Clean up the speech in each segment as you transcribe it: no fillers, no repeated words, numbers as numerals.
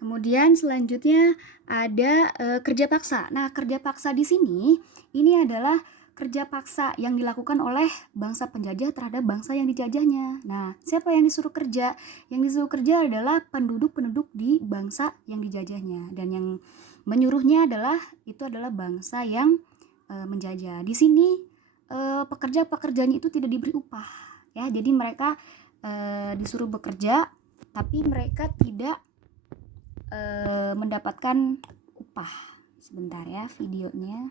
Kemudian selanjutnya ada kerja paksa. Nah, kerja paksa di sini ini adalah kerja paksa yang dilakukan oleh bangsa penjajah terhadap bangsa yang dijajahnya. Nah, siapa yang disuruh kerja? Yang disuruh kerja adalah penduduk-penduduk di bangsa yang dijajahnya, dan yang menyuruhnya adalah bangsa yang menjajah. Di sini pekerja-pekerjanya itu tidak diberi upah, ya. Jadi mereka disuruh bekerja, tapi mereka tidak mendapatkan upah. Sebentar ya videonya.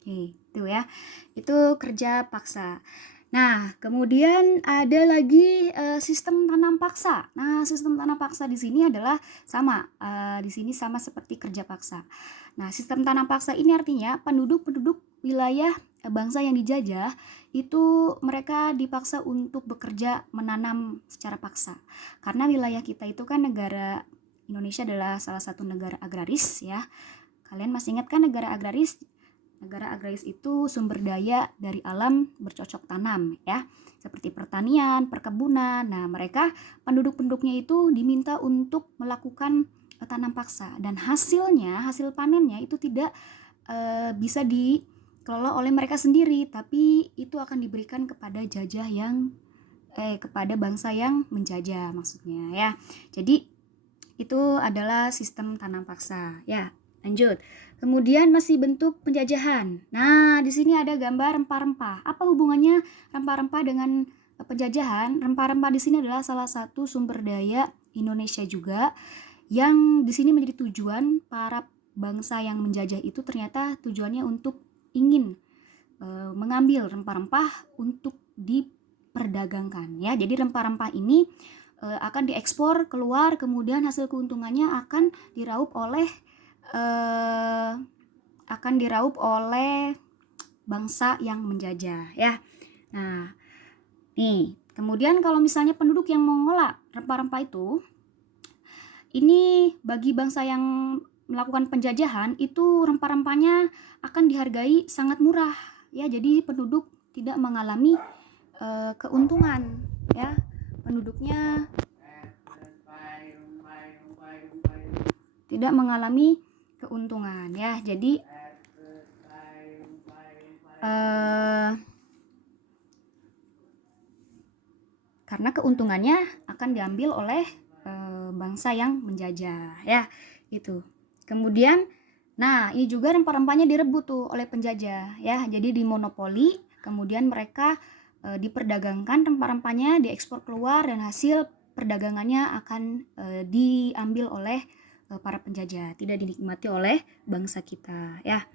Oke, itu ya. Itu kerja paksa. Nah, kemudian ada lagi sistem tanam paksa. Nah, sistem tanam paksa di sini adalah sama. Di sini sama seperti kerja paksa. Nah, sistem tanam paksa ini artinya penduduk-penduduk wilayah bangsa yang dijajah itu mereka dipaksa untuk bekerja menanam secara paksa. Karena wilayah kita itu kan negara Indonesia adalah salah satu negara agraris ya. Kalian masih ingat kan negara agraris? Negara agraris itu sumber daya dari alam bercocok tanam ya, seperti pertanian, perkebunan. Nah, mereka penduduk-penduduknya itu diminta untuk melakukan tanam paksa, dan hasil panennya itu tidak bisa dikelola oleh mereka sendiri, tapi itu akan diberikan kepada kepada bangsa yang menjajah maksudnya ya. Jadi itu adalah sistem tanam paksa ya. Lanjut. Kemudian masih bentuk penjajahan. Nah, di sini ada gambar rempah-rempah. Apa hubungannya rempah-rempah dengan penjajahan? Rempah-rempah di sini adalah salah satu sumber daya Indonesia juga, yang di sini menjadi tujuan para bangsa yang menjajah itu. Ternyata tujuannya untuk ingin mengambil rempah-rempah untuk diperdagangkan ya. Jadi rempah-rempah ini akan diekspor keluar, kemudian hasil keuntungannya akan diraup oleh bangsa yang menjajah ya. Nah, nih, kemudian kalau misalnya penduduk yang mengolah rempah-rempah itu, ini bagi bangsa yang melakukan penjajahan itu rempah-rempahnya akan dihargai sangat murah ya. Jadi penduduk tidak mengalami keuntungan ya. Penduduknya tidak mengalami keuntungan ya. Jadi karena keuntungannya akan diambil oleh bangsa yang menjajah ya, itu. Kemudian nah, ini juga rempah-rempahnya direbut tuh oleh penjajah ya. Jadi dimonopoli, kemudian mereka diperdagangkan rempah-rempahnya, diekspor keluar, dan hasil perdagangannya akan diambil oleh para penjajah, tidak dinikmati oleh bangsa kita ya.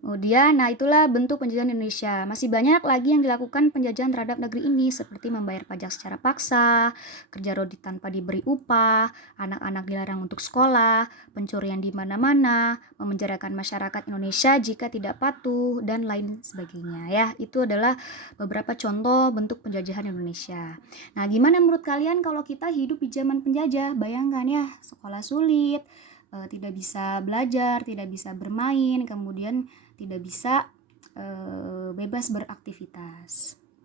Kemudian, nah itulah bentuk penjajahan Indonesia. Masih banyak lagi yang dilakukan penjajahan terhadap negeri ini, seperti membayar pajak secara paksa, kerja rodi tanpa diberi upah, anak-anak dilarang untuk sekolah, pencurian di mana-mana, memenjarakan masyarakat Indonesia jika tidak patuh, dan lain sebagainya ya. Itu adalah beberapa contoh bentuk penjajahan Indonesia. Nah, gimana menurut kalian kalau kita hidup di zaman penjajah? Bayangkan ya, sekolah sulit, tidak bisa belajar, tidak bisa bermain, kemudian tidak bisa bebas beraktivitas.